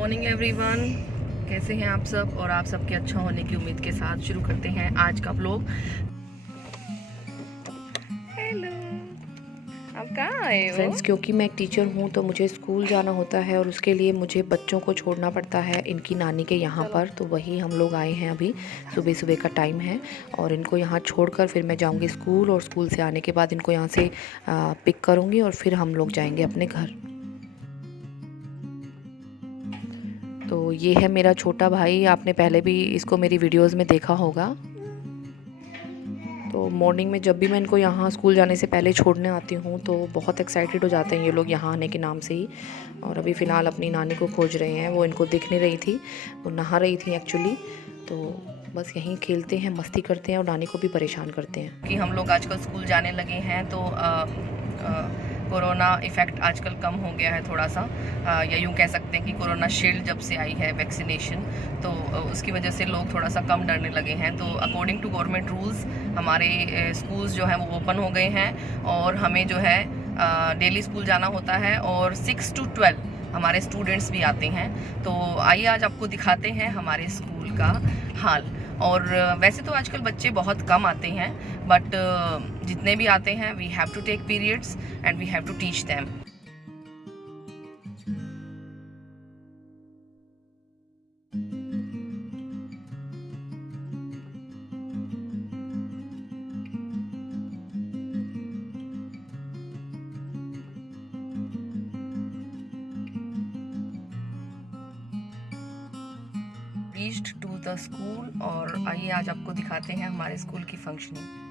Morning everyone, कैसे हैं आप सब। और आप सबके अच्छा होने की उम्मीद के साथ शुरू करते हैं आज का व्लॉग। हेलो, आप कहाँ आए हो? फ्रेंड्स, क्योंकि मैं एक टीचर हूँ तो मुझे स्कूल जाना होता है और उसके लिए मुझे बच्चों को छोड़ना पड़ता है इनकी नानी के यहाँ पर। तो वही हम लोग आए हैं, अभी सुबह सुबह का टाइम है और इनको यहाँ छोड़कर फिर मैं जाऊँगी स्कूल, और स्कूल से आने के बाद इनको यहाँ से पिक करूँगी और फिर हम लोग जाएंगे अपने घर। तो ये है मेरा छोटा भाई, आपने पहले भी इसको मेरी वीडियोज़ में देखा होगा। तो मॉर्निंग में जब भी मैं इनको यहाँ स्कूल जाने से पहले छोड़ने आती हूँ तो बहुत एक्साइटेड हो जाते हैं ये लोग यहाँ आने के नाम से ही। और अभी फ़िलहाल अपनी नानी को खोज रहे हैं, वो इनको दिख नहीं रही थी, वो नहा रही थी एक्चुअली। तो बस यहीं खेलते हैं, मस्ती करते हैं और नानी को भी परेशान करते हैं। कि हम लोग आजकल स्कूल जाने लगे हैं तो कोरोना इफ़ेक्ट आजकल कम हो गया है थोड़ा सा, या यूँ कह सकते हैं कि कोरोना शील्ड जब से आई है वैक्सीनेशन, तो उसकी वजह से लोग थोड़ा सा कम डरने लगे हैं। तो अकॉर्डिंग टू गवर्नमेंट रूल्स हमारे स्कूल्स जो हैं वो ओपन हो गए हैं और हमें जो है डेली स्कूल जाना होता है और 6 to 12 हमारे स्टूडेंट्स भी आते हैं। तो आइए आज आपको दिखाते हैं हमारे स्कूल का हाल। और वैसे तो आजकल बच्चे बहुत कम आते हैं, बट जितने भी आते हैं we have to take periods and we have to teach them. Reached to the school और आइए आज आपको दिखाते हैं हमारे स्कूल की फंक्शनिंग।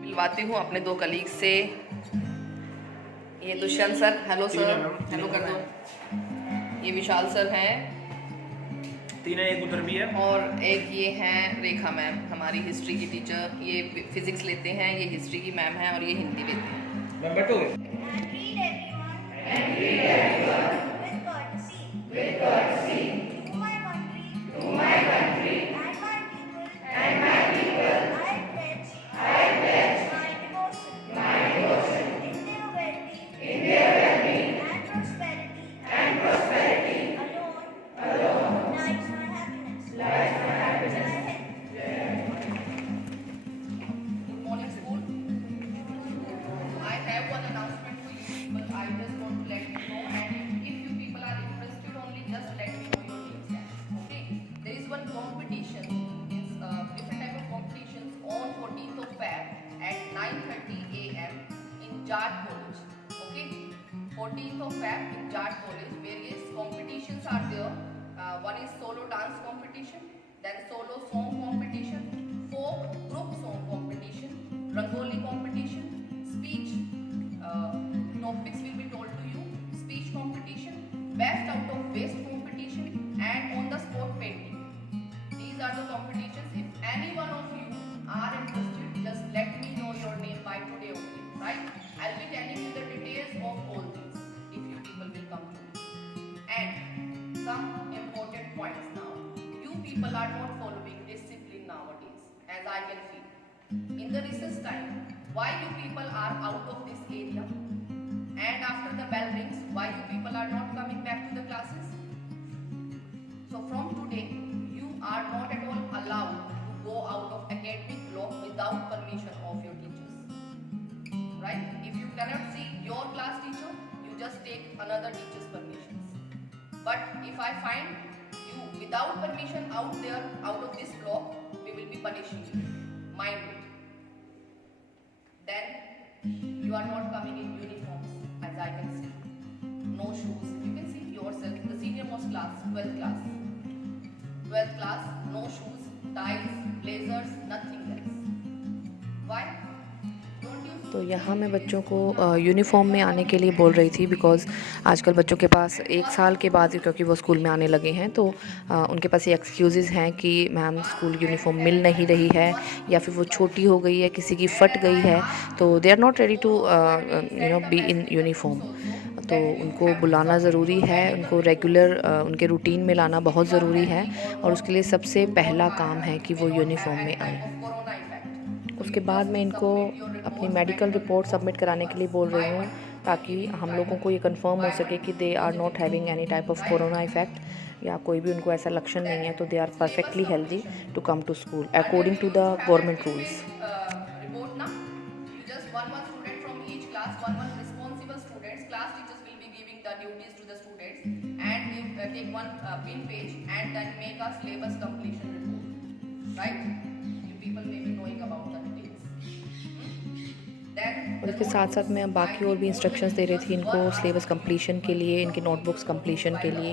मिलवाती हूँ अपने दो कलीग से। ये Dushyant sir, hello sir, hello कर दो। ये विशाल सर हैं, तीन है, एक उधर भी है। और एक ये हैं रेखा मैम, हमारी हिस्ट्री की टीचर। ये फिजिक्स लेते हैं, ये हिस्ट्री की मैम हैं, और ये हिंदी लेते हैं। मैं बैठोगे? With courtesy, to my country, and my people, I pledge my devotion, in their well-being, and prosperity, alone, lies my happiness. Jai Hind. Good morning, school. I have one announcement for you people. I just want to let you know, and if you people are interested, only just let me know your names. Okay? There is one competition, different type of competitions on 14th of Feb at 9:30 a.m. in Jat College. Okay? 14th of Feb in Jat College. Various competitions are there. One is solo dance competition, then solo song competition, folk group song competition, rangoli competition, speech topics will be told to you, speech competition, best out of waste competition, and on the spot painting. These are the competitions. If any one of you are interested, just let me know your name by today only, right? I'll be telling you the details of all these if you people will come to me. And some important points now. You people are not following discipline nowadays, as I can feel. In the recess time, why you people are out of this area? And after the bell rings, why you people are not coming back to the classes? So from today, you are not at all allowed to go out of academic block without permission of your teachers. Right? If you cannot see your class teacher, you just take another teacher's permissions. But if I find you without permission out there, out of this block, we will be punishing you. Mind it. Then you are not coming in uniforms, as I can see. No shoes. You can see yourself. The senior most class, 12th class. 12th class, no shoes, ties, blazers, nothing else. Why? तो यहाँ मैं बच्चों को uniform में आने के लिए बोल रही थी, बिकॉज़ आजकल बच्चों के पास 1 साल के बाद ही, क्योंकि वो स्कूल में आने लगे हैं, तो उनके पास ये एक्सक्यूज़ेज़ हैं कि मैम स्कूल यूनिफ़ॉर्म मिल नहीं रही है, या फिर वो छोटी हो गई है, किसी की फट गई है, तो they are not ready to be in uniform. तो उनको बुलाना ज़रूरी है, उनको रेगुलर उनके रूटीन में लाना बहुत ज़रूरी है, और उसके लिए सबसे पहला काम है कि वो यूनिफ़ॉर्म में आएँ। उसके बाद मैं इनको अपनी मेडिकल रिपोर्ट सबमिट कराने के लिए बोल रही हूँ, ताकि हम लोगों को ये कंफर्म हो सके कि they are not having any type of corona effect, या कोई भी उनको ऐसा लक्षण नहीं है, तो they are perfectly healthy to come to school according to the government rules. Report now. You just one student from each class, one responsible students. Class teachers will be giving the duties to the students, and we take one pin page and then make a syllabus completion report. Right? You people may be knowing about the details. और इसके साथ साथ मैं बाकी और भी instructions दे रही थी इनको सिलेबस कंप्लीशन के लिए, इनके नोटबुक्स कंप्लीशन के लिए,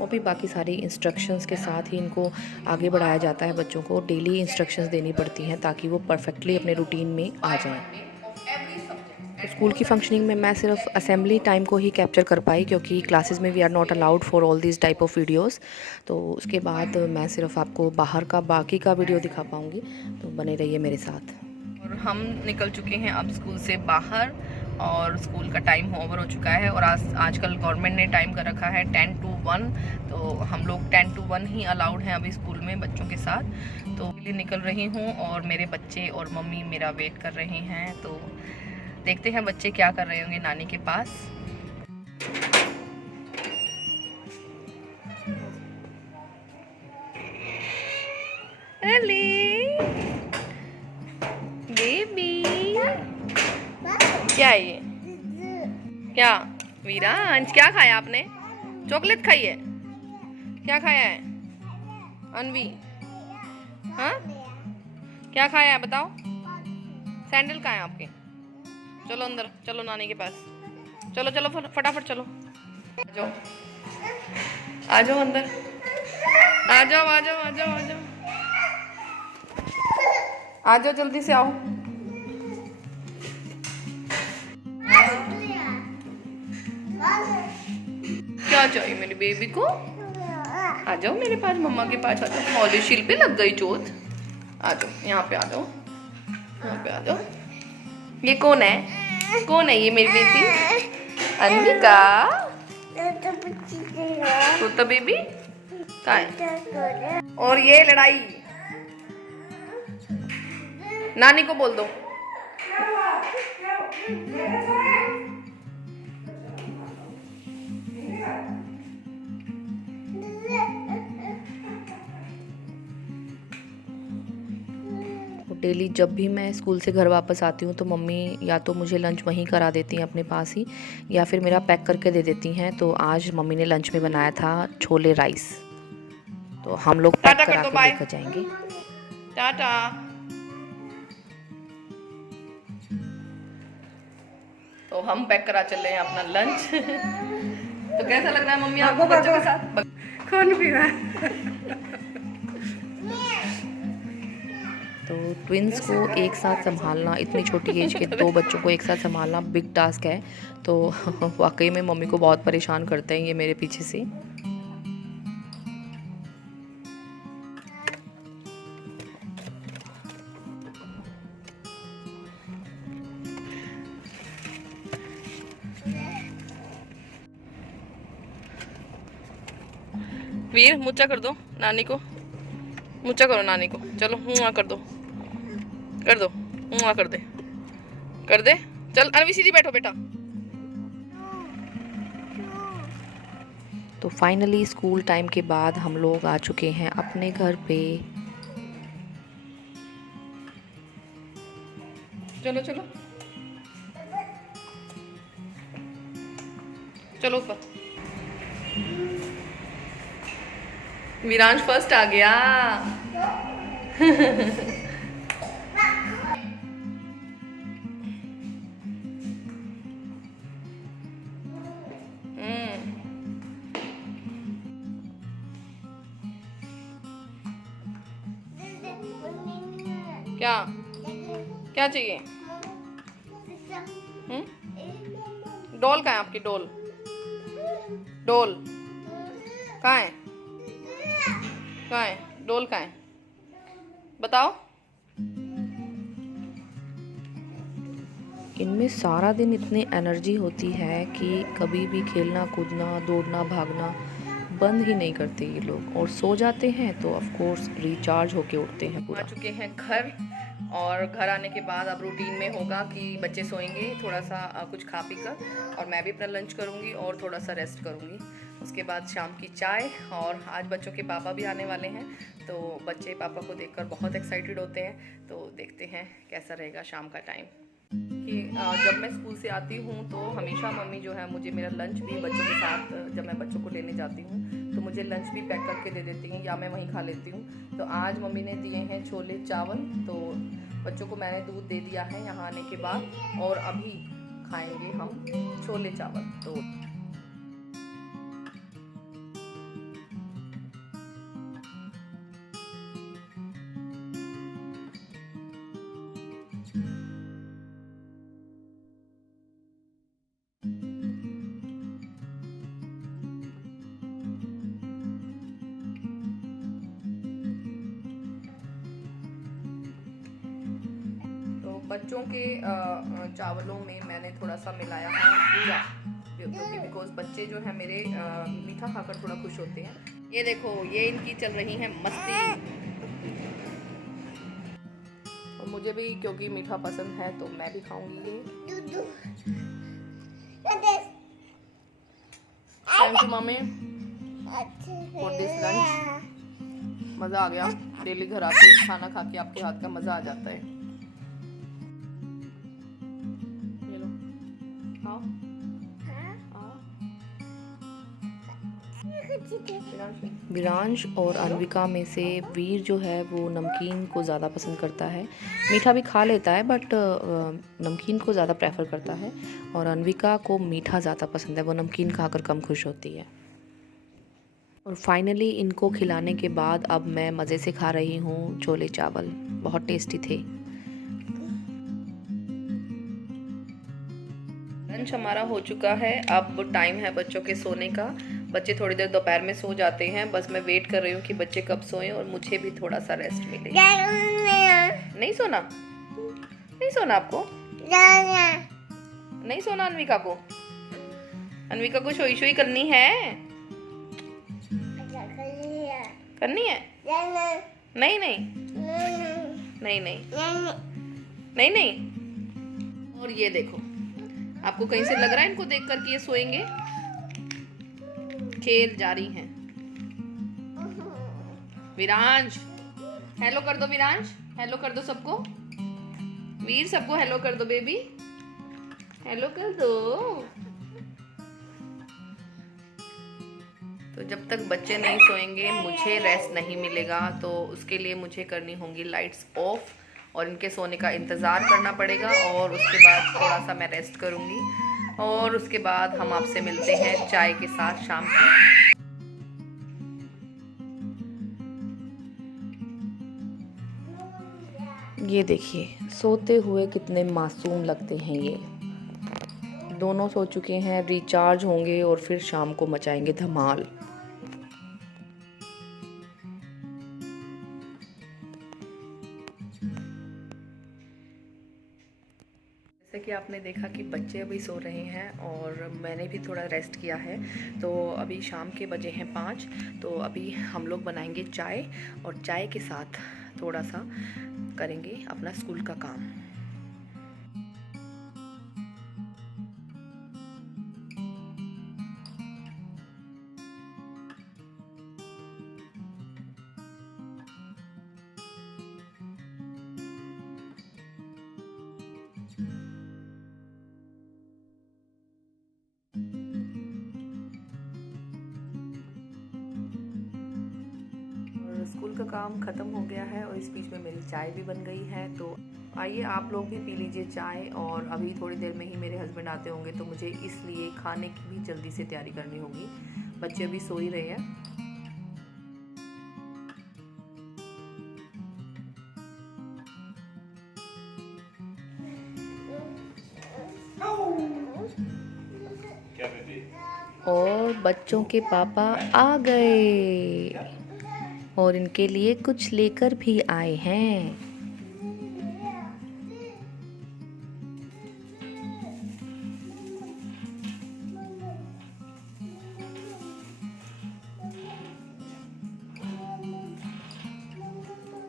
और भी बाकी सारी इंस्ट्रक्शंस के साथ ही इनको आगे बढ़ाया जाता है। बच्चों को डेली इंस्ट्रक्शंस देनी पड़ती हैं ताकि वो परफेक्टली अपने रूटीन में आ जाएं। तो स्कूल की फंक्शनिंग में मैं सिर्फ असेंबली टाइम को ही कैप्चर कर पाई, क्योंकि क्लासेस में we are not allowed for all this type of videos. तो उसके बाद मैं सिर्फ आपको बाहर का बाकी का वीडियो दिखा पाऊँगी, तो बने रहिए मेरे साथ। और हम निकल चुके हैं अब स्कूल से बाहर, और स्कूल का टाइम ओवर हो चुका है, और आजकल गवर्नमेंट ने टाइम कर रखा है 10 to 1, तो हम लोग 10 to 1 ही अलाउड हैं अभी स्कूल में बच्चों के साथ। तो लिए निकल रही हूँ, और मेरे बच्चे और मम्मी मेरा वेट कर रहे हैं। तो देखते हैं बच्चे क्या कर रहे होंगे नानी के पास। बेबी क्या है ये? क्या वीरांश, क्या खाया आपने? चॉकलेट खाई है? क्या खाया है अनवी? हाँ, क्या खाया है बताओ? सैंडल कहाँ है आपके? चलो अंदर, चलो नानी के पास, चलो चलो फटाफट चलो, आ जाओ अंदर, आ जाओ आ जाओ आ जाओ आ जाओ आ जाओ, जल्दी से आओ। क्या चाहिए मेरी बेबी को? आ जाओ मेरे पास, मम्मा के पास आ जाओ। मौली शील पे लग गई चोट। आ जाओ, यहाँ पे आ जाओ, यहाँ पे आ जाओ। ये कौन है? कौन है ये मेरी बेटी? अनविका, छोटा बेबी कहाँ है? और ये लड़ाई नानी को बोल दो। डेली जब भी मैं स्कूल से घर वापस आती हूँ तो मम्मी या तो मुझे लंच वहीं करा देती हैं अपने पास ही, या फिर मेरा पैक करके दे देती हैं। तो आज मम्मी ने लंच में बनाया था छोले राइस, तो हम लोग पैक करा के लेकर जाएंगे। टाटा। तो हम पैक करा चल रहे हैं अपना लंच। तो कैसा लग रहा है मम्मी आपको बच्चों के साथ? कौन भी तो ट्विंस को एक साथ संभालना, इतनी छोटी एज के 2 बच्चों को एक साथ संभालना बिग टास्क है। तो वाकई में मम्मी को बहुत परेशान करते हैं ये मेरे पीछे से। वीर मुच्चा कर दो नानी को, मुच्चा करो नानी को, चलो मुआ कर दो, कर दो मुआ कर दे, कर दे। चल अनवी सीधी बैठो बेटा। तो फाइनली स्कूल टाइम के बाद हम लोग आ चुके हैं अपने घर पे। चलो चलो चलो ऊपर। वीरांश फर्स्ट आ गया। क्या क्या चाहिए? डॉल कहाँ है आपकी डॉल? डॉल कहाँ है? कहाँ है डॉल? कहाँ है बताओ? इनमें सारा दिन इतनी एनर्जी होती है कि कभी भी खेलना कूदना दौड़ना भागना बंद ही नहीं करते ये लोग, और सो जाते हैं तो ऑफ कोर्स रिचार्ज होके उठते हैं आ पूरा। चुके हैं घर, और घर आने के बाद अब रूटीन में होगा कि बच्चे सोएंगे थोड़ा सा कुछ खा पी कर, और मैं भी अपना लंच करूँगी और थोड़ा सा रेस्ट करूँगी। उसके बाद शाम की चाय, और आज बच्चों के पापा भी आने वाले हैं, तो बच्चे पापा को देखकर बहुत एक्साइटेड होते हैं। तो देखते हैं कैसा रहेगा शाम का टाइम। कि जब मैं स्कूल से आती हूँ तो हमेशा मम्मी जो है मुझे मेरा लंच भी बच्चों के साथ, जब मैं बच्चों को लेने जाती हूँ तो मुझे लंच भी पैक करके दे देती हैं या मैं वहीं खा लेती हूँ। तो आज मम्मी ने दिए हैं छोले चावल, तो बच्चों को मैंने दूध दे दिया है यहाँ आने के बाद, और अभी खाएंगे हम छोले चावल। तो बच्चों के चावलों में मैंने थोड़ा सा मिलाया है जीरा, क्योंकि बिकॉज बच्चे जो है मेरे मीठा खाकर थोड़ा खुश होते हैं। ये देखो ये इनकी चल रही है मस्ती, और मुझे भी क्योंकि मीठा पसंद है तो मैं भी खाऊंगी ये। Thank you mummy for this lunch. मज़ा आ गया, डेली घर आके खाना खा के आपके हाथ का मज़ा आ जाता है। विरांश और अन्विका में से वीर जो है वो नमकीन को ज़्यादा पसंद करता है, मीठा भी खा लेता है बट नमकीन को ज़्यादा प्रेफर करता है, और अन्विका को मीठा ज़्यादा पसंद है, वो नमकीन खाकर कम खुश होती है। और फाइनली इनको खिलाने के बाद अब मैं मज़े से खा रही हूँ छोले चावल, बहुत टेस्टी थे। लंच हमारा हो चुका है, अब टाइम है बच्चों के सोने का। बच्चे थोड़ी देर दोपहर में सो जाते हैं, बस मैं वेट कर रही हूँ कि बच्चे कब सोएं और मुझे भी थोड़ा सा रेस्ट मिले। नहीं सोना? नहीं सोना आपको? नहीं सोना अन्विका को? अन्विका को सोई सोई करनी है? करनी है? नहीं नहीं नहीं नहीं नहीं नहीं। और ये देखो, आपको कहीं से लग रहा है इनको देखकर कि ये सोएंगे? खेल जारी है। विरांश हेलो कर दो, विरांश हेलो कर दो सबको, वीर सबको हेलो कर दो, बेबी हेलो कर दो। तो जब तक बच्चे नहीं सोएंगे मुझे रेस्ट नहीं मिलेगा, तो उसके लिए मुझे करनी होंगी लाइट्स ऑफ और इनके सोने का इंतज़ार करना पड़ेगा, और उसके बाद थोड़ा सा मैं रेस्ट करूँगी, और उसके बाद हम आपसे मिलते हैं चाय के साथ शाम की। ये देखिए सोते हुए कितने मासूम लगते हैं ये दोनों। सो चुके हैं, रिचार्ज होंगे और फिर शाम को मचाएंगे धमाल। जैसे कि आपने देखा कि बच्चे अभी सो रहे हैं और मैंने भी थोड़ा रेस्ट किया है, तो अभी शाम के बजे हैं 5, तो अभी हम लोग बनाएंगे चाय, और चाय के साथ थोड़ा सा करेंगे अपना स्कूल का काम। स्कूल का काम ख़त्म हो गया है और इस बीच में मेरी चाय भी बन गई है, तो आइए आप लोग भी पी लीजिए चाय। और अभी थोड़ी देर में ही मेरे हस्बैंड आते होंगे, तो मुझे इसलिए खाने की भी जल्दी से तैयारी करनी होगी। बच्चे अभी सो ही रहे हैं। और बच्चों के पापा आ गए और इनके लिए कुछ लेकर भी आए हैं।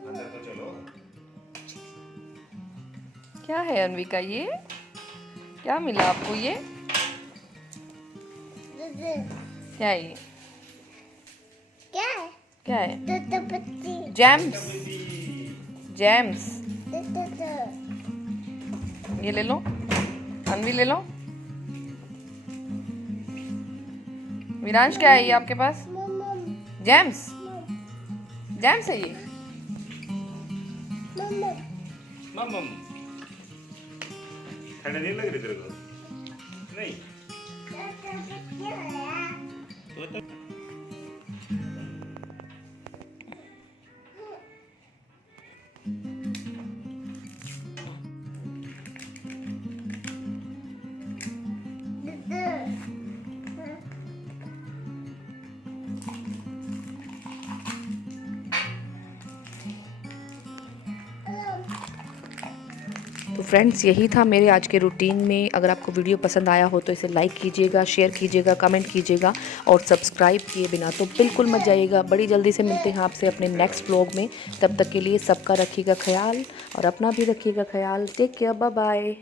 अंदर तो चलो। क्या है अनविका, ये क्या मिला आपको? ये क्या है? ये क्या है? क्या है? दूध पत्ती। Jams, jams. दूध। ये ले लो, अनवी ले लो। विरांश, क्या है ये आपके पास? जैम्स, जैम्स है ये। मम ठंड नहीं लग रही तेरे को? नहीं तो तो फ्रेंड्स, यही था मेरे आज के रूटीन में। अगर आपको वीडियो पसंद आया हो तो इसे लाइक कीजिएगा, शेयर कीजिएगा, कमेंट कीजिएगा और सब्सक्राइब किए बिना तो बिल्कुल मत जाइएगा। बड़ी जल्दी से मिलते हैं आपसे अपने नेक्स्ट व्लॉग में। तब तक के लिए सबका रखिएगा ख्याल और अपना भी रखिएगा ख्याल। Take care, bye bye.